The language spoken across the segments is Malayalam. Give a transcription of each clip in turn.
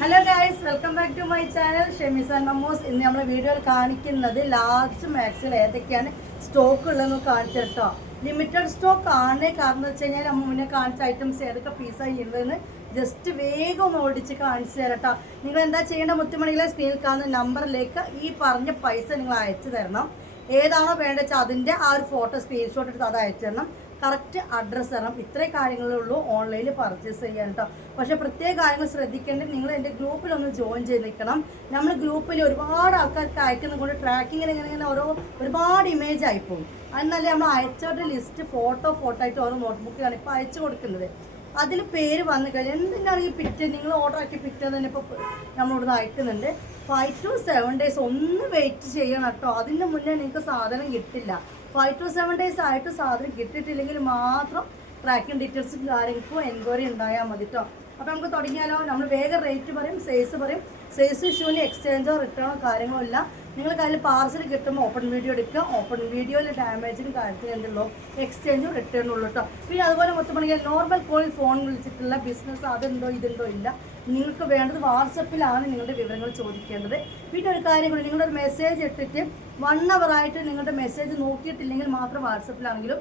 Hello guys welcome back to my channel Shemis and Mammus ഇന്ന് നമ്മൾ വീഡിയോയിൽ കാണിക്കുന്നത് ലാർജ് മാക്സിൽ ഏതൊക്കെയാണ്? സ്റ്റോക്ക് ഉള്ളതെന്ന് കാണിച്ചു കേട്ടോ ലിമിറ്റഡ് സ്റ്റോക്ക് ആണ്. കാരണം വെച്ച് കഴിഞ്ഞാൽ നമ്മൾ മുന്നേ കാണിച്ച ഐറ്റംസ് ഏതൊക്കെ പീസായി ഉള്ളതെന്ന് ജസ്റ്റ് വേഗം ഒന്ന് ഓടിച്ച് കാണിച്ചു തരാം കേട്ടോ നിങ്ങൾ എന്താ ചെയ്യേണ്ട മുത്തുമണികളെ സ്ക്രീനിൽ കാണുന്ന നമ്പറിലേക്ക് ഈ പറഞ്ഞ പൈസ നിങ്ങൾ അയച്ചു തരണം. ഏതാണോ വേണ്ടത് വെച്ചാൽ അതിന്റെ ആ ഒരു ഫോട്ടോ സ്ക്രീൻഷോട്ട് എടുത്ത് അത് അയച്ചു തരണം. കറക്റ്റ് അഡ്രസ്സ് തരണം. ഇത്രയും കാര്യങ്ങളേ ഉള്ളൂ ഓൺലൈനിൽ പർച്ചേസ് ചെയ്യാൻ കേട്ടോ പക്ഷെ പ്രത്യേക കാര്യങ്ങൾ ശ്രദ്ധിക്കേണ്ടത് നിങ്ങൾ എന്റെ ഗ്രൂപ്പിലൊന്ന് ജോയിൻ ചെയ്ത് നിൽക്കണം. നമ്മൾ ഗ്രൂപ്പിൽ ഒരുപാട് ആൾക്കാർക്ക് അയക്കുന്നത് കൊണ്ട് ട്രാക്കിങ്ങിന് ഇങ്ങനെ ഇങ്ങനെ ഓരോ ഒരുപാട് ഇമേജ് ആയിപ്പോകും അതിനല്ല നമ്മൾ അയച്ചവരുടെ ലിസ്റ്റ് ഫോട്ടോ ഫോട്ടോ ആയിട്ട് ഓരോ നോട്ട്ബുക്കിലാണ് ഇപ്പോൾ അയച്ചു കൊടുക്കുന്നത്. അതിൽ പേര് വന്നു കഴിഞ്ഞാൽ എന്തിനാണ് ഈ പിറ്റ് നിങ്ങൾ ഓർഡർ ആക്കി പിറ്റ് തന്നെ ഇപ്പോൾ നമ്മളോട് അയക്കുന്നുണ്ട്. ഫൈവ് ടു സെവൻ ഡേയ്സ് ഒന്ന് വെയിറ്റ് ചെയ്യണം കേട്ടോ അതിന് മുന്നേ നിങ്ങൾക്ക് സാധനം കിട്ടില്ല. ഫൈവ് ടു സെവൻ ഡേയ്സ് ആയിട്ട് സാധനം കിട്ടിയിട്ടില്ലെങ്കിൽ മാത്രം ട്രാക്കിംഗ് ഡീറ്റെയിൽസും കാര്യങ്ങൾക്കും എൻക്വയറി ഉണ്ടായാൽ മതി കേട്ടോ അപ്പോൾ നമുക്ക് തുടങ്ങിയാലോ? നമ്മൾ വേഗം റേറ്റ് പറയും സൈസ് പറയും. സൈസ് ഇഷ്യൂവിന് എക്സ്ചേഞ്ചോ റിട്ടേണോ കാര്യങ്ങളോ ഇല്ല. നിങ്ങൾ കയ്യിൽ പാർസൽ കിട്ടുമ്പോൾ ഓപ്പൺ വീഡിയോ എടുക്കുക. ഓപ്പൺ വീഡിയോയിൽ ഡാമേജിന് കാര്യത്തിന് എന്തുള്ളൂ എക്സ്ചേഞ്ചും റിട്ടേണും ഉള്ളൂ? കേട്ടോ പിന്നെ അതുപോലെ മൊത്തം നോർമൽ കോളിൽ ഫോൺ വിളിച്ചിട്ടുള്ള ബിസിനസ് അതുണ്ടോ ഇതുണ്ടോ ഇല്ല. നിങ്ങൾക്ക് വേണ്ടത് വാട്സപ്പിലാണ് നിങ്ങളുടെ വിവരങ്ങൾ ചോദിക്കേണ്ടത്. പിന്നെ ഒരു കാര്യം കൂടി നിങ്ങളുടെ ഒരു മെസ്സേജ് ഇട്ടിട്ട് വൺ അവർ ആയിട്ട് നിങ്ങളുടെ മെസ്സേജ് നോക്കിയിട്ടില്ലെങ്കിൽ മാത്രം വാട്സപ്പിലാണെങ്കിലും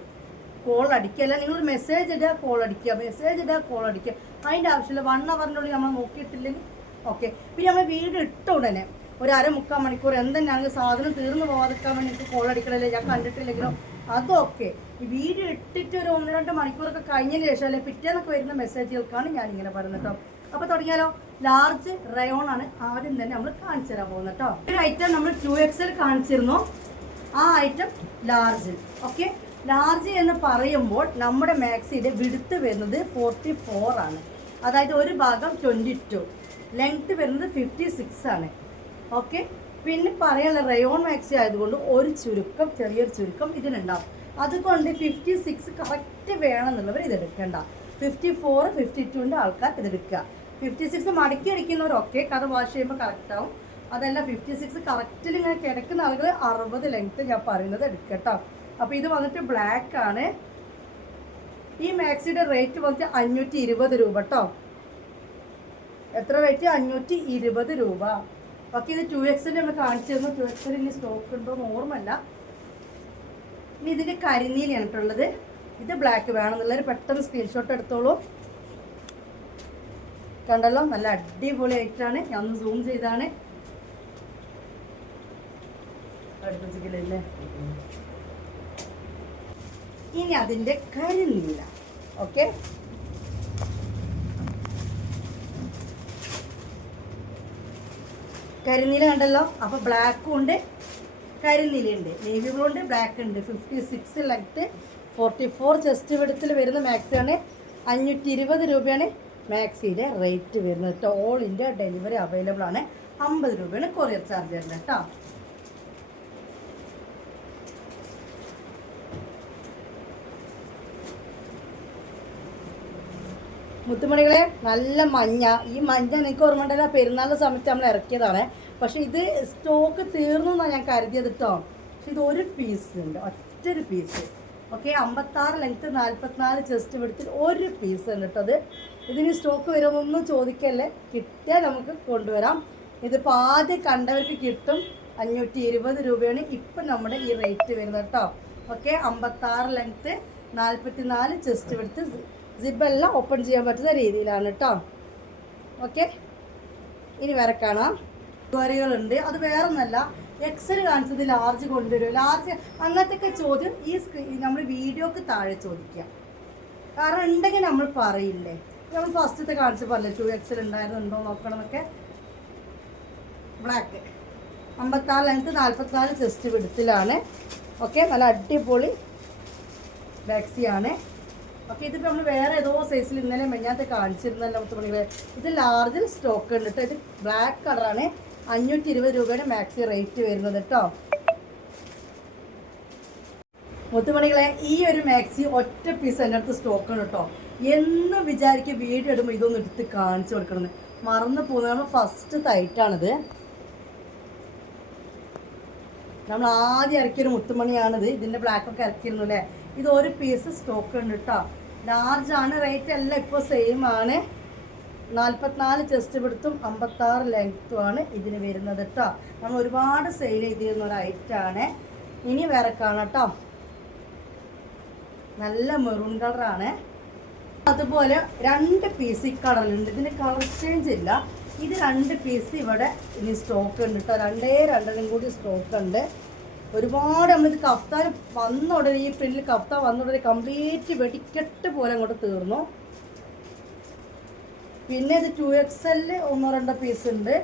കോൾ അടിക്കുക അല്ല നിങ്ങൾ മെസ്സേജ് ഇടുക കോൾ അടിക്കുക. മെസ്സേജ് ഇടുക കോൾ അടിക്കുക. അതിന്റെ ആവശ്യമില്ല. വൺ അവറിനുള്ളിൽ നമ്മൾ നോക്കിയിട്ടില്ലെങ്കിൽ ഓക്കെ പിന്നെ നമ്മൾ വീട് ഇട്ട ഉടനെ ഒരു അര മുക്കാൽ മണിക്കൂർ എന്തെങ്കിലും സാധനം തീർന്നു പോകാതിരിക്കാൻ വേണ്ടി കോൾ അടിക്കണല്ലേ ഞാൻ കണ്ടിട്ടില്ലെങ്കിലോ? അതൊക്കെ ഈ വീട് ഇട്ടിട്ട് ഒരു ഒന്ന് രണ്ട് മണിക്കൂറൊക്കെ കഴിഞ്ഞതിന് ശേഷം അല്ലെങ്കിൽ പിറ്റേന്നൊക്കെ വരുന്ന മെസ്സേജുകൾക്കാണ് ഞാൻ ഇങ്ങനെ പറയുന്നത് കേട്ടോ. അപ്പോൾ തുടങ്ങിയാലോ? ലാർജ് റയോൺ ആണ് ആദ്യം തന്നെ നമ്മൾ കാണിച്ചു തരാൻ പോകുന്നത് കേട്ടോ ഒരു ഐറ്റം നമ്മൾ ടു എക്സൽ കാണിച്ചിരുന്നു. ആ ഐറ്റം ലാർജ് ഓക്കെ ലാർജ് എന്ന് പറയുമ്പോൾ നമ്മുടെ മാക്സിയുടെ വിടുത്ത് വരുന്നത് ഫോർട്ടി ഫോർ ആണ്. അതായത് ഒരു ഭാഗം ട്വന്റി ടു ലെങ്ത്ത് വരുന്നത് ഫിഫ്റ്റി സിക്സ് ആണ്. ഓക്കെ പിന്നെ പറയാനുള്ള റയോൺ മാക്സി ആയതുകൊണ്ട് ഒരു ചുരുക്കം ചെറിയൊരു ചുരുക്കം ഇതിനുണ്ടാവും അതുകൊണ്ട് ഫിഫ്റ്റി സിക്സ് കറക്റ്റ് വേണമെന്നുള്ളവർ ഇതെടുക്കേണ്ട. ഫിഫ്റ്റി ഫോർ ഫിഫ്റ്റി ടുവിന്റെ ആൾക്കാർ ഇതെടുക്കുക. ഫിഫ്റ്റി സിക്സ് മടക്കി അടിക്കുന്നവരൊക്കെ കഥ വാഷ് ചെയ്യുമ്പോൾ കറക്റ്റ് ആവും. അതല്ല ഫിഫ്റ്റി സിക്സ് കറക്റ്റിൽ ഇങ്ങനെ കിടക്കുന്ന ആളുകൾ അറുപത് ലെങ്ത്ത് ഞാൻ പറയുന്നത് എടുക്കട്ടോ. അപ്പോൾ ഇത് വന്നിട്ട് ബ്ലാക്ക് ആണ്. ഈ മാക്സിയുടെ റേറ്റ് വന്നിട്ട് അഞ്ഞൂറ്റി ഇരുപത് രൂപ കേട്ടോ എത്ര റേറ്റ് അഞ്ഞൂറ്റി ഇരുപത് രൂപ. ബാക്കി ഇത് ടു എക്സിൽ നമ്മൾ കാണിച്ചിരുന്നു ടു എക്സിൽ ഇനി സ്റ്റോക്ക് ഉണ്ടോ എന്ന് ഓർമ്മല്ല ഇനി ഇതിന്റെ കരിനീലാണ് കേട്ടുള്ളത് ഇത് ബ്ലാക്ക് വേണമെന്നുള്ളവർ പെട്ടെന്ന് സ്ക്രീൻഷോട്ട് എടുത്തോളൂ. കണ്ടല്ലോ? നല്ല അടിപൊളിയായിട്ടാണ് ഞാൻ ഒന്ന് സൂം ചെയ്താണ്. ഇനി അതിന്റെ കരിനീല ഓക്കെ? കരിനീല കണ്ടല്ലോ? അപ്പോൾ ബ്ലാക്കും ഉണ്ട് കരിനീലയുണ്ട് നേവി ബ്ലൂ ഉണ്ട് ബ്ലാക്ക് ഉണ്ട്. Fifty six length forty four chest വെടുത്തിൽ വരുന്ന മാക്സാണ് അഞ്ഞൂറ്റി ഇരുപത് രൂപയാണ് മാക്സിയുടെ റേറ്റ് വരുന്നത് കേട്ടോ ഓൾ ഇന്ത്യ ഡെലിവറി അവൈലബിൾ ആണ്. അമ്പത് രൂപയാണ് കൊറിയർ ചാർജ് വരുന്നത് കേട്ടോ മുത്തുമണികളെ നല്ല മഞ്ഞ. ഈ മഞ്ഞ നിങ്ങൾക്ക് ഓർമ്മ ഉണ്ടല്ലോ പെരുന്നാളിന്റെ സമയത്ത് നമ്മൾ ഇറക്കിയതാണ്. പക്ഷേ ഇത് സ്റ്റോക്ക് തീർന്നു എന്നാണ് ഞാൻ കരുതിയത് കേട്ടോ പക്ഷെ ഇത് ഒരു പീസ് ഉണ്ട്. ഒറ്റൊരു പീസ് ഓക്കെ അമ്പത്താറ് ലെങ്ത്ത് നാൽപ്പത്തിനാല് ചെസ്റ്റ് എടുത്തിട്ട് ഒരു പീസ് ഉണ്ട് കേട്ടോ അത് ഇതിന് സ്റ്റോക്ക് വരുമെന്നൊന്നും ചോദിക്കല്ലേ? കിട്ടിയാൽ നമുക്ക് കൊണ്ടുവരാം. ഇതിപ്പോൾ ആദ്യം കണ്ടവർക്ക് കിട്ടും അഞ്ഞൂറ്റി ഇരുപത് രൂപയാണ് ഇപ്പം നമ്മുടെ ഈ റേറ്റ് വരുന്നത് കേട്ടോ. ഓക്കെ അമ്പത്താറ് ലെങ്ത്ത് നാൽപ്പത്തി നാല് ചെസ്റ്റ് എടുത്ത് സിബെല്ലാം ഓപ്പൺ ചെയ്യാൻ പറ്റുന്ന രീതിയിലാണ് കേട്ടോ. ഓക്കെ ഇനി വേറെ കാണാം. ഗോരികളുണ്ട് അത് വേറെ ഒന്നല്ല എക്സൽ കാണിച്ചത് ലാർജ് കൊണ്ടുവരും ലാർജ് അങ്ങനത്തെ ചോദ്യം ഈ സ്ക്രീൻ നമ്മൾ വീഡിയോക്ക് താഴെ ചോദിക്കുക കാരണം ഉണ്ടെങ്കിൽ നമ്മൾ പറയില്ലേ? നമ്മൾ ഫസ്റ്റത്തെ കാണിച്ച് പറഞ്ഞില്ല ടു എക്സൽ ഉണ്ടായിരുന്നുണ്ടോ നോക്കണം എന്നൊക്കെ ബ്ലാക്ക് അമ്പത്താറ് ലെങ്ത്ത് നാൽപ്പത്തിനാല് ചെസ്റ്റ് വിടുത്തിലാണ് ഓക്കെ നല്ല അടിപൊളി ബാക്സിയാണ് ഓക്കെ ഇതിപ്പോൾ നമ്മൾ വേറെ ഏതോ സൈസിൽ ഇന്നലെ മെഞ്ഞാത്ത കാണിച്ചിരുന്നല്ലോ മുത്തുമണികളെ ഇത് ലാർജിൽ സ്റ്റോക്ക് ഉണ്ട് കേട്ടോ ഇത് ബ്ലാക്ക് കളറാണ് അഞ്ഞൂറ്റി ഇരുപത് രൂപയുടെ മാക്സി റേറ്റ് വരുന്നത് കേട്ടോ മുത്തുമണികളെ ഈ ഒരു മാക്സി ഒറ്റ പീസ് എന്റെ അടുത്ത് സ്റ്റോക്ക് ആണ് കേട്ടോ എന്ന് വിചാരിക്കുക വീഡിയോ ഇടുമ്പോൾ ഇതൊന്ന് എടുത്ത് കാണിച്ചു കൊടുക്കണമെന്ന്. മറന്നു പോകുന്നത് നമ്മൾ ഫസ്റ്റ് തൈറ്റാണിത് നമ്മൾ ആദ്യം ഇറക്കിയൊരു മുത്തുമണിയാണിത്. ഇതിന്റെ ബ്ലാക്കൊക്കെ ഇറക്കിയിരുന്നു അല്ലേ? ഇത് ഒരു പീസ് സ്റ്റോക്ക് ഉണ്ട് കേട്ടോ ആണ് റേറ്റ് എല്ലാം ഇപ്പോൾ സെയിം ആണ്. നാൽപ്പത്തിനാല് ചെസ്റ്റ് പിടുത്തും അമ്പത്താറ് ലെങ്ത്തുമാണ് ഇതിന് വരുന്നത് കേട്ടോ നമ്മൾ ഒരുപാട് സെയിൽ ചെയ്തിരുന്ന ഒരു ഐറ്റാണ് ഇനി വേറെ കാണാം കേട്ടോ നല്ല മെറൂൺ കളറാണ് അതുപോലെ രണ്ട് പീസ് ഈ കളറിലുണ്ട് ഇതിന് കളർ ചേഞ്ച് ഇല്ല. ഇത് രണ്ട് പീസ് ഇവിടെ ഇനി സ്റ്റോക്ക് ഉണ്ട് കേട്ടോ രണ്ടേ രണ്ടിനും കൂടി സ്റ്റോക്ക് ഉണ്ട്. ഒരുപാട് നമ്മളിത് കഫ്താൻ വന്ന ഉടനെ ഈ പ്രിന്റിൽ കഫ്ത വന്ന ഉടനെ കംപ്ലീറ്റ് വെടിക്കെട്ട് പോലെ അങ്ങോട്ട് തീർന്നു. പിന്നെ ഇത് ടു എക്സ് എൽ ഒന്നോ രണ്ടോ പീസ് ഉണ്ട്.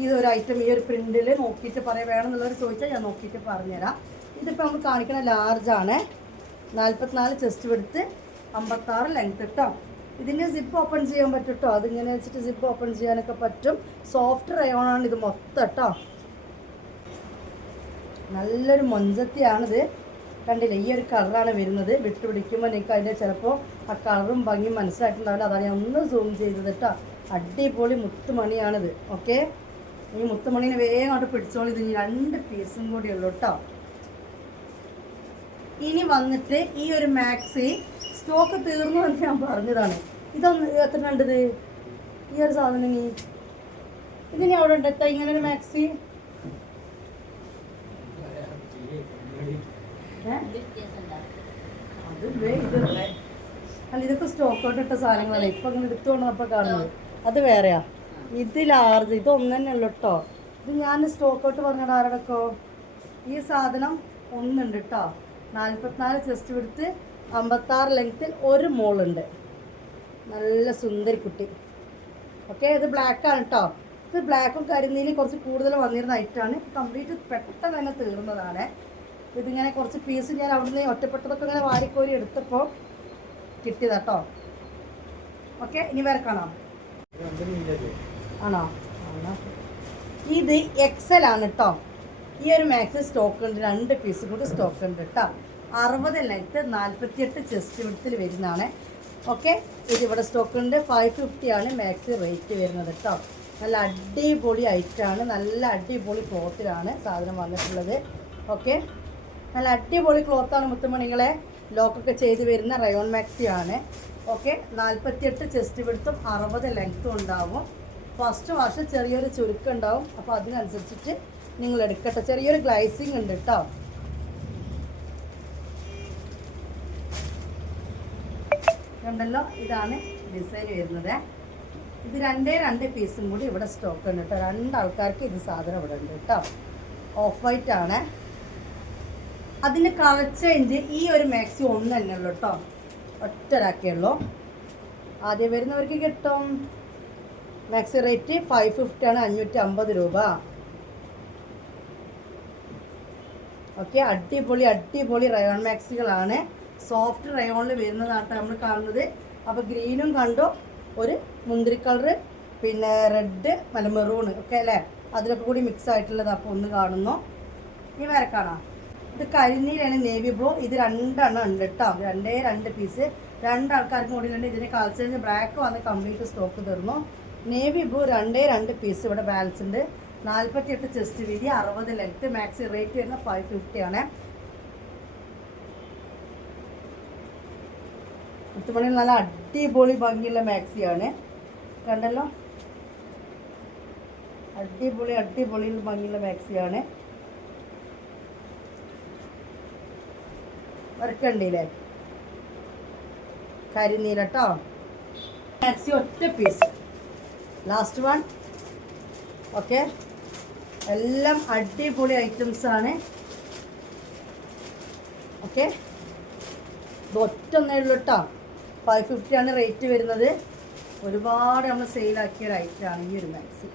ഈ ഒരു ഐറ്റം ഈ ഒരു പ്രിന്റിൽ നോക്കിയിട്ട് പറയാം. വേണമെന്നുള്ളവർ ചോദിച്ചാൽ ഞാൻ നോക്കിയിട്ട് പറഞ്ഞുതരാം. ഇതിപ്പോൾ നമ്മൾ കാണിക്കണ ലാർജാണ് നാൽപ്പത്തിനാല് ചെസ്റ്റ് എടുത്ത് അമ്പത്താറ് ലെങ്ത് കേട്ടോ ഇതിന് സിപ്പ് ഓപ്പൺ ചെയ്യാൻ പറ്റും കേട്ടോ അതിങ്ങനെ വെച്ചിട്ട് സിപ്പ് ഓപ്പൺ ചെയ്യാനൊക്കെ പറ്റും. സോഫ്റ്റ് റയോണാണ് ഇത് മൊത്തം കേട്ടോ നല്ലൊരു മൊഞ്ചത്തിയാണിത്. കണ്ടില്ലേ ഈ ഒരു കളറാണ് വരുന്നത്. വിട്ടുപിടിക്കുമ്പോൾ നിങ്ങൾക്ക് അതിന്റെ ചിലപ്പോൾ ആ കളറും ഭംഗിയും മനസ്സിലായിട്ടുണ്ടാവില്ല. അതാണ് ഞാൻ ഒന്ന് സൂം ചെയ്തത് കേട്ടോ അടിപൊളി മുത്തുമണിയാണിത്. ഓക്കെ ഈ മുത്തുമണീനെ വേഗം അങ്ങോട്ട് പിടിച്ചോളി. ഇത് ഇനി രണ്ട് പീസും കൂടി ഉള്ളൂ കേട്ടോ ഇനി വന്നിട്ട് ഈ ഒരു മാക്സി സ്റ്റോക്ക് തീർന്നു എന്ന് ഞാൻ പറഞ്ഞതാണ്. ഇതൊന്ന് എത്ര കണ്ടത്? ഈ ഒരു സാധനം നീ ഇതിനി അവിടെ ഉണ്ട്. എത്താ ഇങ്ങനെ ഒരു മാക്സി അല്ല ഇതൊക്കെ സ്റ്റോക്ക് ഔട്ട് ഇട്ട സാധനങ്ങളല്ലേ? ഇപ്പൊ അങ്ങനെ എടുത്തുകൊണ്ടപ്പോ കാണുന്നത്. അത് വേറെയാ. ഇത് ലാർജ് ഇത് ഒന്നെന്നല്ലോ കേട്ടോ ഇത് ഞാൻ സ്റ്റോക്ക് ഔട്ട് പറഞ്ഞത് ആരോടൊക്കെ? ഈ സാധനം ഒന്നുണ്ട് കേട്ടോ നാൽപ്പത്തിനാല് ചെസ്റ്റ് എടുത്ത് അമ്പത്താറ് ലെങ്ത്തിൽ ഒരു മോളുണ്ട്. നല്ല സുന്ദരി കുട്ടി. ഓക്കെ ഇത് ബ്ലാക്ക് ആണ് കേട്ടോ ഇത് ബ്ലാക്കും കരിനീലും കുറച്ച് കൂടുതൽ വന്നിരുന്ന ഐറ്റാണ് കംപ്ലീറ്റ് പെട്ടെന്ന് തന്നെ തീർന്നതാണ്. ഇതിങ്ങനെ കുറച്ച് പീസ് ഞാൻ അവിടുന്ന് ഒറ്റപ്പെട്ടതൊക്കെ ഇങ്ങനെ വാരിക്കോരി എടുത്തപ്പോൾ കിട്ടിയതാട്ടോ ഓക്കെ ഇനി വേറെ കാണാം. ആണോ? ആണോ? ഇത് എക്സൽ ആണ് കേട്ടോ ഈ ഒരു മാക്സ് സ്റ്റോക്ക് ഉണ്ട്. രണ്ട് പീസ് കൂടി സ്റ്റോക്ക് ഉണ്ട് കേട്ടോ അറുപത് ലെങ്ത്ത് നാൽപ്പത്തിയെട്ട് ചെസ്റ്റ് വിടത്തിൽ വരുന്നതാണ്. ഓക്കെ ഇതിവിടെ ഇവിടെ സ്റ്റോക്ക് ഉണ്ട്. ഫൈവ് ഫിഫ്റ്റി ആണ് മാക്സ് റേറ്റ് വരുന്നത് കേട്ടോ നല്ല അടിപൊളി ഐറ്റാണ് നല്ല അടിപൊളി ക്ലോത്തിലാണ് സാധനം വന്നിട്ടുള്ളത്. ഓക്കെ നല്ല അടിപൊളി ക്ലോത്താണ് മുത്തുമണികളെ ലോക്കൊക്കെ ചെയ്ത് വരുന്ന റയോൺ മാക്സി ആണ്. ഓക്കെ നാൽപ്പത്തിയെട്ട് ചെസ്റ്റ് വിടുത്തും അറുപത് ലെങ്ത്തും ഉണ്ടാവും. ഫസ്റ്റ് വാഷ് ചെറിയൊരു ചുരുക്കം ഉണ്ടാവും. അപ്പോൾ അതിനനുസരിച്ചിട്ട് നിങ്ങൾ എടുക്കട്ടെ. ചെറിയൊരു ഗ്ലൈസിങ് ഉണ്ട് കേട്ടോ കണ്ടല്ലോ? ഇതാണ് ഡിസൈൻ വരുന്നത്. ഇത് രണ്ടേ രണ്ട് പീസും കൂടി ഇവിടെ സ്റ്റോക്ക് ഉണ്ട് കേട്ടോ. രണ്ടാൾക്കാർക്ക് ഇത് സാധനം ഇവിടെ ഉണ്ട് കേട്ടോ. ഓഫ് വൈറ്റ് ആണ്. അതിന് കളർ ചേഞ്ച് ഈ ഒരു മാക്സി ഒന്ന് തന്നെ ഉള്ളൂ കേട്ടോ. ഒറ്റരാക്കിയുള്ളൂ ആദ്യം വരുന്നവർക്ക് കിട്ടും. മാക്സി റേറ്റ് ഫൈവ് ഫിഫ്റ്റി ആണ് അഞ്ഞൂറ്റി അമ്പത് രൂപ. ഓക്കെ അടിപൊളി അടിപൊളി റയോൺ മാക്സികളാണ് സോഫ്റ്റ് റയോണിൽ വരുന്നതാണ് നമ്മൾ കാണുന്നത്. അപ്പോൾ ഗ്രീനും കണ്ടു? ഒരു മുന്തിരി കളറ് പിന്നെ റെഡ് മല മെറൂണ് ഒക്കെ അല്ലേ? അതിലൊക്കെ കൂടി മിക്സ് ആയിട്ടുള്ളത് അപ്പോൾ ഒന്ന് കാണുന്നു. ഇനി വേറെ കാണാം. ഇത് കരിനീലാണ് നേവി ബ്ലൂ ഇത് രണ്ടെണ്ണം ഉണ്ട് കേട്ടോ രണ്ടേ രണ്ട് പീസ് രണ്ട് ആൾക്കാർക്ക് കൂടിയിട്ടുണ്ട് ഇതിന് കളർ ബ്ലാക്ക് വന്ന് കംപ്ലീറ്റ് സ്റ്റോക്ക് തീർന്നു. നേവി ബ്ലൂ രണ്ടേ രണ്ട് പീസ് ഇവിടെ ബാലൻസ് ഉണ്ട്. നാൽപ്പത്തിയെട്ട് ചെസ്റ്റ് വീതി അറുപത് ലെങ്ത്ത് മാക്സി റേറ്റ് വരുന്ന ഫൈവ് ഫിഫ്റ്റി ആണ്. മുത്തുമണി നല്ല അടിപൊളി ഭംഗിയുള്ള മാക്സിയാണ്. കണ്ടല്ലോ? അടിപൊളി അടിപൊളി ഭംഗിയുള്ള മാക്സിയാണ്. വരക്കണ്ടില്ലേ കരിനീല കേട്ടോ മാക്സി ഒറ്റ പീസ് ലാസ്റ്റ് വൺ ഓക്കെ എല്ലാം അടിപൊളി ഐറ്റംസ് ആണ്. ഓക്കെ ഒറ്റ ഒന്നേ ഉള്ളൂ കേട്ടോ ഫൈവ് ഫിഫ്റ്റി ആണ് റേറ്റ് വരുന്നത്. ഒരുപാട് നമ്മൾ സെയിലാക്കിയ ഒരു ഐറ്റമാണ് ഈ ഒരു മാക്സി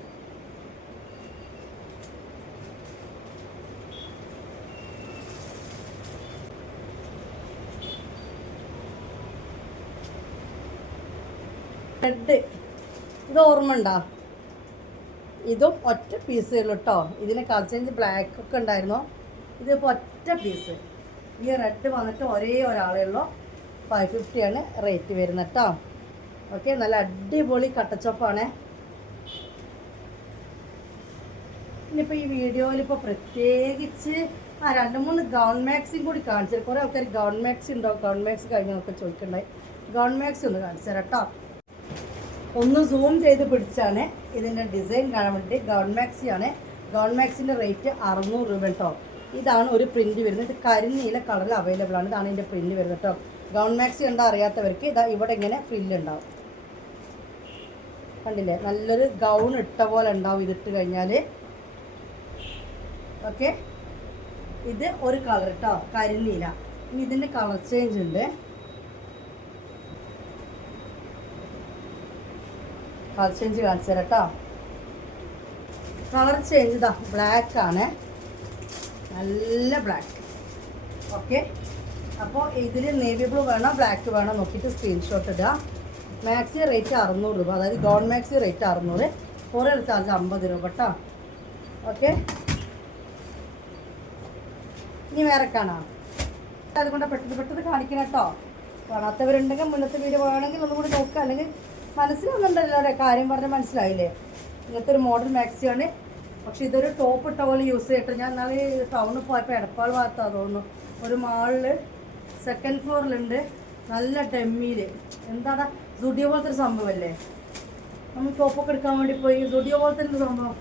റെഡ് ഇത് ഓർമ്മ ഉണ്ടോ? ഇതും ഒറ്റ പീസേ ഉള്ളൂ കേട്ടോ ഇതിന് കളർ ബ്ലാക്ക് ഒക്കെ ഉണ്ടായിരുന്നു. ഇതിപ്പോൾ ഒറ്റ പീസ് ഈ റെഡ് വന്നിട്ട് ഒരേ ഒരാളേ ഉള്ളൂ. ഫൈവ് ഫിഫ്റ്റി ആണ് റേറ്റ് വരുന്നത് കേട്ടോ ഓക്കെ നല്ല അടിപൊളി കട്ടച്ചോപ്പാണ് ഇനിയിപ്പോൾ ഈ വീഡിയോയിൽ ഇപ്പോൾ പ്രത്യേകിച്ച് ആ രണ്ട് മൂന്ന് ഗൗൺ മാക്സും കൂടി കാണിച്ചു കുറേ ആൾക്കാർ ഗൗൺ മാക്സ് ഉണ്ടോ ഗൗൺ മാക്സ് കഴിഞ്ഞൊക്കെ ചോദിക്കണ്ടായി. ഗൗൺ മാക്സ് ഒന്ന് കാണിച്ചു തരാം കേട്ടോ ഒന്ന് സൂം ചെയ്ത് പിടിച്ചാണ് ഇതിന്റെ ഡിസൈൻ കാണാൻ വേണ്ടി ഗവൺമാക്സി ആണ്. ഗവൺമാക്സിന്റെ റേറ്റ് അറുന്നൂറ് രൂപ കേട്ടോ ഇതാണ് ഒരു പ്രിന്റ് വരുന്നത്. ഇത് കരിനീല കളറിൽ അവൈലബിൾ ആണ്. ഇതാണ് ഇതിന്റെ പ്രിന്റ് വരുന്നത് കേട്ടോ ഗവൺമാക്സി എന്താ അറിയാത്തവർക്ക് ഇതാ ഇവിടെ ഇങ്ങനെ ഫ്രില്ല് ഉണ്ടാവും. കണ്ടില്ലേ? നല്ലൊരു ഗൗൺ ഇട്ട പോലെ ഉണ്ടാവും ഇതിട്ട് കഴിഞ്ഞാൽ ഓക്കെ ഇത് ഒരു കളർ കേട്ടോ കരിനീല ഇനി ഇതിന്റെ കളർ ചേഞ്ച് ഉണ്ട്. കളർ ചേഞ്ച് കാണിച്ചു തരാം കേട്ടോ കളർ ചേഞ്ച് ഇതാ. ബ്ലാക്ക് ആണ്. നല്ല ബ്ലാക്ക് ഓക്കെ അപ്പോൾ ഇതിൽ നേവി ബ്ലൂ വേണോ ബ്ലാക്ക് വേണോ നോക്കിയിട്ട് സ്ക്രീൻഷോട്ട് ഇടുക മാക്സി റേറ്റ് അറുന്നൂറ് രൂപ അതായത് ഗോൺ മാക്സി റേറ്റ് അറുന്നൂറ്. കൊറിയർ ചാർജ് അമ്പത് രൂപ കേട്ടോ ഓക്കെ ഇനി വേറെ കാണാം. അതുകൊണ്ട് പെട്ടെന്ന് പെട്ടെന്ന് കാണിക്കണം കേട്ടോ. കാണാത്തവരുണ്ടെങ്കിൽ മുന്നത്തെ വീഡിയോ വേണമെങ്കിൽ ഒന്നുകൂടി നോക്കുക അല്ലെങ്കിൽ മനസ്സിലാവുന്നുണ്ടല്ലോ കാര്യം പറഞ്ഞാൽ മനസ്സിലായില്ലേ? ഇങ്ങനത്തെ ഒരു മോഡൽ മാക്സിയാണ് പക്ഷെ ഇതൊരു ടോപ്പ് ടവൽ യൂസ് ചെയ്തിട്ട് ഞാൻ നാളെ ടൗണിൽ പോയപ്പോൾ എടപ്പാൾ ഭാഗത്താണ് തോന്നുന്നു. ഒരു മാളിൽ സെക്കൻഡ് ഫ്ലോറിലുണ്ട് നല്ല ടെമ്മിയിൽ എന്താടാ? സുഡിയോ പോലത്തെ ഒരു സംഭവമല്ലേ നമ്മൾ ടോപ്പൊക്കെ എടുക്കാൻ വേണ്ടി പോയി. സുഡിയോ പോലത്തെ ഒരു സംഭവം?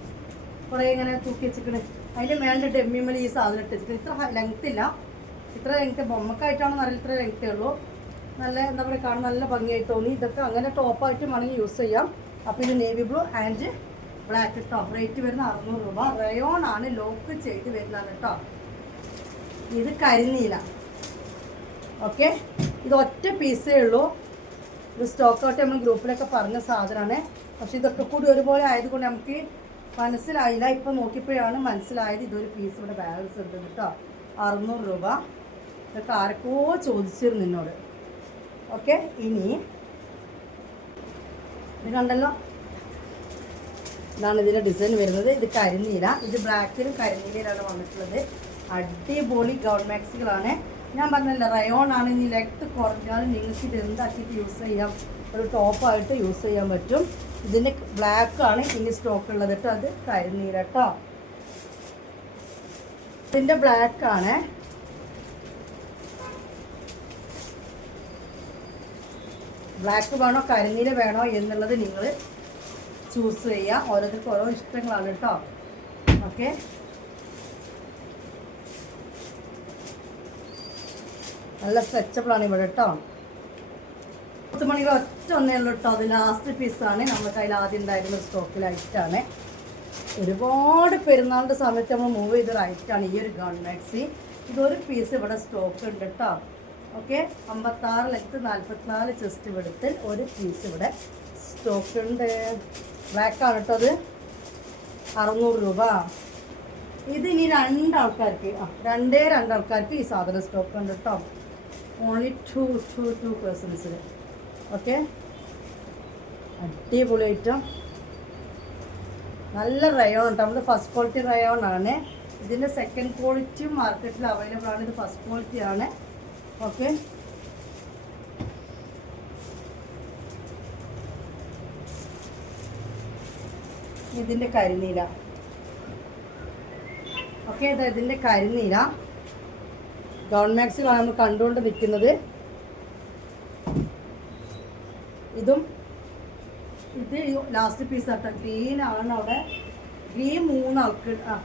കുറേ ഇങ്ങനെ തൂക്കി വെച്ചിക്കണ്. അതിന്റെ മേളിന്റെ ഡെമ്മിമേൽ ഈ സാധനം ഇട്ട് വെച്ചിട്ട്. ഇത്ര ലെങ്ത് ഇല്ല. ഇത്ര ലെങ്ത് ബൊമ്മക്കായിട്ടാണ് അറിയില്ല ഇത്ര ലെങ്ത്തേ ഉള്ളൂ. നല്ല എന്താ പറയുക കാണാൻ നല്ല ഭംഗിയായിട്ട് തോന്നി. ഇതൊക്കെ അങ്ങനെ ടോപ്പായിട്ട് വേണമെങ്കിൽ യൂസ് ചെയ്യാം. അപ്പോൾ ഇത് navy blue and black top rate വരുന്ന അറുന്നൂറ് രൂപ. റയോൺ ആണ് ലോക്ക് ചെയ്ത് വരുന്നതാണ് കേട്ടോ ഇത് കരിനീല. ഓക്കെ ഇത് ഒറ്റ പീസേ ഉള്ളൂ. ഇത് സ്റ്റോക്ക് ഔട്ട് നമ്മൾ ഗ്രൂപ്പിലൊക്കെ പറഞ്ഞ സാധനമാണ് പക്ഷേ ഇതൊക്കെ കൂടി ഒരുപോലെ ആയതുകൊണ്ട് നമുക്ക് മനസ്സിലായില്ല. ഇപ്പം നോക്കിയപ്പോഴാണ് മനസ്സിലായത് ഇതൊരു പീസ് ഇവിടെ ബാലൻസ് ഉണ്ട് കേട്ടോ. അറുന്നൂറ് രൂപ. ഇതൊക്കെ ആർക്കോ ചോദിച്ചിരുന്നു എന്നോട്. ഓക്കെ ഇനി ഇത് കണ്ടല്ലോ. ഇതാണ് ഇതിന്റെ ഡിസൈൻ വരുന്നത്. ഇത് കരിനീല. ഇത് ബ്ലാക്കിലും കരിനീലയിലാണ് വന്നിട്ടുള്ളത്. അടിപൊളി ഗൗൺ ഞാൻ പറഞ്ഞല്ലോ റയോൺ ആണ് ഇനി ലെഗ് കുറഞ്ഞാൽ നിങ്ങൾക്ക് ഇത് എന്താക്കിയിട്ട് യൂസ് ചെയ്യാം? ഒരു ടോപ്പായിട്ട് യൂസ് ചെയ്യാൻ പറ്റും. ഇതിന് ബ്ലാക്ക് ആണ് ഇനി സ്റ്റോക്ക് ഉള്ളത് കേട്ടോ. അത് കേട്ടോ. ഇതിന്റെ ബ്ലാക്ക് ആണ്. ബ്ലാക്ക് വേണോ കരിനീല വേണോ എന്നുള്ളത് നിങ്ങൾ ചൂസ് ചെയ്യുക ഓരോരുത്തർക്ക് ഓരോ ഇഷ്ടങ്ങളാണ് കേട്ടോ. ഓക്കെ നല്ല സ്ട്രെച്ചബിളാണ് ഇവിടെ കേട്ടോ പത്ത് മണിക്ക് ഒറ്റ ഒന്നേ ഉള്ളൂ കേട്ടോ അത് ലാസ്റ്റ് പീസാണ് നമുക്ക് അതിൽ ആദ്യം ഉണ്ടായിരുന്ന സ്റ്റോക്കിലായിട്ടാണ് ഒരുപാട് പെരുന്നാളിന്റെ സമയത്ത് നമ്മൾ മൂവ് ചെയ്ത റൈറ്റാണ് ഈ ഒരു ഗൺ മാക്സി ഇതൊരു പീസ് ഇവിടെ സ്റ്റോക്ക് ഉണ്ട് കേട്ടോ ഓക്കെ അമ്പത്താറ് ലക്ഷത്തി നാൽപ്പത്തിനാല് ചെസ്റ്റ് വെടുത്തിൽ ഒരു പീസ് ഇവിടെ സ്റ്റോക്ക് ഉണ്ട്. ബ്ലാക്കാണ് കേട്ടോ അത്. അറുന്നൂറ് രൂപ. ഇത് ഇനി രണ്ടാൾക്കാർക്ക് രണ്ടേ രണ്ടാൾക്കാർക്ക് ഈ സാധനം സ്റ്റോക്ക് ഉണ്ട് കേട്ടോ ഓൺലി ടു ടു ടു പേഴ്സൺസിന് ഓക്കെ അടിപൊളി ഐറ്റം നല്ല റയോൺ കേട്ടോ. നമ്മൾ ഫസ്റ്റ് ക്വാളിറ്റി റയോൺ ആണ്. ഇതിന്റെ സെക്കൻഡ് ക്വാളിറ്റിയും മാർക്കറ്റിൽ അവൈലബിൾ ആണ്. ഇത് ഫസ്റ്റ് ക്വാളിറ്റി ആണ്. ഓക്കെ ഇതിന്റെ കരിനീല. ഓക്കെ ഇത് ഇതിന്റെ കരിനീല. ഗവൺമാക്സിലാണ് നമ്മൾ കണ്ടുകൊണ്ട് നിൽക്കുന്നത്. ഇതും ഇത് ലാസ്റ്റ് പീസ് ആട്ടോ. ഗ്രീൻ ആണ് അവിടെ. ഗ്രീൻ മൂന്നാൾക്ക് ആ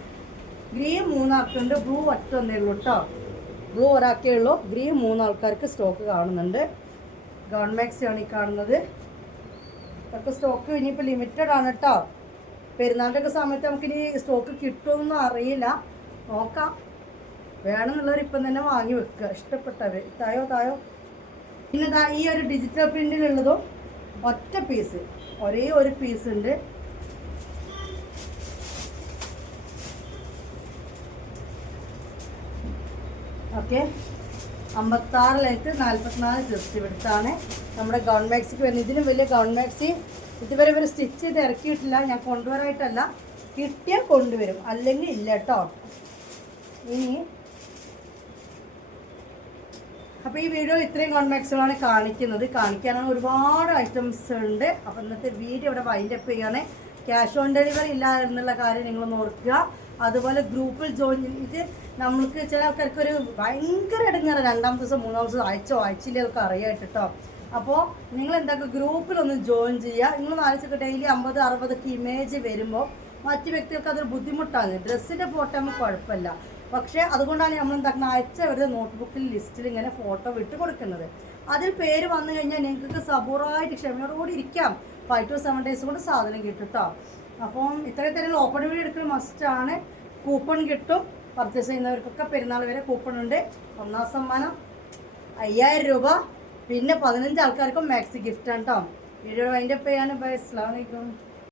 ഗ്രീൻ മൂന്നാൾക്കുണ്ട് ബ്ലൂ ഒറ്റ ഒന്നേ ഉള്ളൂ കേട്ടോ ബ്ലൂ ഒരാൾക്കേ ഉള്ളൂ. ഗ്രീൻ മൂന്നാൾക്കാർക്ക് സ്റ്റോക്ക് കാണുന്നുണ്ട്. ഗവൺമാക്സി ആണ് ഈ കാണുന്നത്. ഇതൊക്കെ സ്റ്റോക്ക് ഇനിയിപ്പോൾ ലിമിറ്റഡ് ആണ് കേട്ടോ പെരുന്നാളിന്റെ ഒക്കെ സമയത്ത് നമുക്കിനി സ്റ്റോക്ക് കിട്ടുമെന്നൊന്നും അറിയില്ല. നോക്കാം. വേണമെന്നുള്ളവർ ഇപ്പം തന്നെ വാങ്ങി വെക്കുക. ഇഷ്ടപ്പെട്ടവർ. തായോ തായോ പിന്നെ ഈ ഒരു ഡിജിറ്റൽ പ്രിന്റിലുള്ളതും ഒറ്റ പീസ് ഒരേ ഒരു പീസ് ഉണ്ട്. ഓക്കെ അമ്പത്താറ് ലൈറ്റ് നാൽപ്പത്തിനാല് ജസ്റ്റ് ഇവിടുത്താണ് നമ്മുടെ ഗൗൺ മാക്സിക്ക് വരുന്നത്. ഇതിനും വലിയ ഗൗൺ മാക്സി ഇതുവരെ ഇവർ സ്റ്റിച്ച് ചെയ്ത് ഇറക്കിയിട്ടില്ല. ഞാൻ കൊണ്ടുവരായിട്ടല്ല. കിട്ടിയാൽ കൊണ്ടുവരും. അല്ലെങ്കിൽ ഇല്ല കേട്ടോ. ഇനി അപ്പോൾ ഈ വീഡിയോ ഇത്രയും കോൺമാക്സുകളാണ് കാണിക്കുന്നത്. കാണിക്കാനാണ് ഒരുപാട് ഐറ്റംസ് ഉണ്ട്. അപ്പോൾ ഇന്നത്തെ വീഡിയോ ഇവിടെ വൈൻഡ് അപ്പ് ചെയ്യാണ് ക്യാഷ് ഓൺ ഡെലിവറി ഇല്ല എന്നുള്ള കാര്യം നിങ്ങൾ ഓർക്കുക. അതുപോലെ ഗ്രൂപ്പിൽ ജോയിൻ ചെയ്ത് നമ്മൾക്ക് ചില ആൾക്കാർക്ക് ഒരു ഭയങ്കര ഇടങ്ങാറ് രണ്ടാം ദിവസം മൂന്നാം ദിവസം ആഴ്ച ആഴ്ചയിലൊക്കെ അറിയായിട്ട് കേട്ടോ അപ്പോൾ നിങ്ങൾ എന്താക്കുക ഗ്രൂപ്പിലൊന്ന് ജോയിൻ ചെയ്യുക. നിങ്ങൾ നാലിച്ചൊക്കെ ഡെയിലി അമ്പത് അറുപതൊക്കെ ഇമേജ് വരുമ്പോൾ മറ്റു വ്യക്തികൾക്ക് അതൊരു ബുദ്ധിമുട്ടാണ്. ഡ്രസ്സിന്റെ ഫോട്ടോ ആകുമ്പോൾ കുഴപ്പമില്ല. പക്ഷേ അതുകൊണ്ടാണ് നമ്മൾ എന്താക്കുന്നത് ഒരു നോട്ട്ബുക്കിൽ ലിസ്റ്റിൽ ഇങ്ങനെ ഫോട്ടോ വിട്ട് കൊടുക്കുന്നത്. അതിൽ പേര് വന്നു കഴിഞ്ഞാൽ നിങ്ങൾക്ക് സബൂറായിട്ട് ക്ഷമയോടുകൂടി ഇരിക്കാം. ഫൈവ് ടു സെവൻ ഡേയ്സ് കൊണ്ട് സാധനം കിട്ടും കേട്ടോ അപ്പം തരം ഓപ്പൺ വീഡിയോ എടുക്കൽ മസ്റ്റാണ് കൂപ്പൺ കിട്ടും. പർച്ചേസ് ചെയ്യുന്നവർക്കൊക്കെ പെരുന്നാൾ വരെ കൂപ്പൺ ഉണ്ട്. ഒന്നാം സമ്മാനം അയ്യായിരം രൂപ. പിന്നെ പതിനഞ്ച് ആൾക്കാർക്കും മാക്സി ഗിഫ്റ്റ് ആണ് കേട്ടോ വീഡിയോ അതിന്റെ പേയാണ് ബൈ അസ്ലാം വലൈക്കും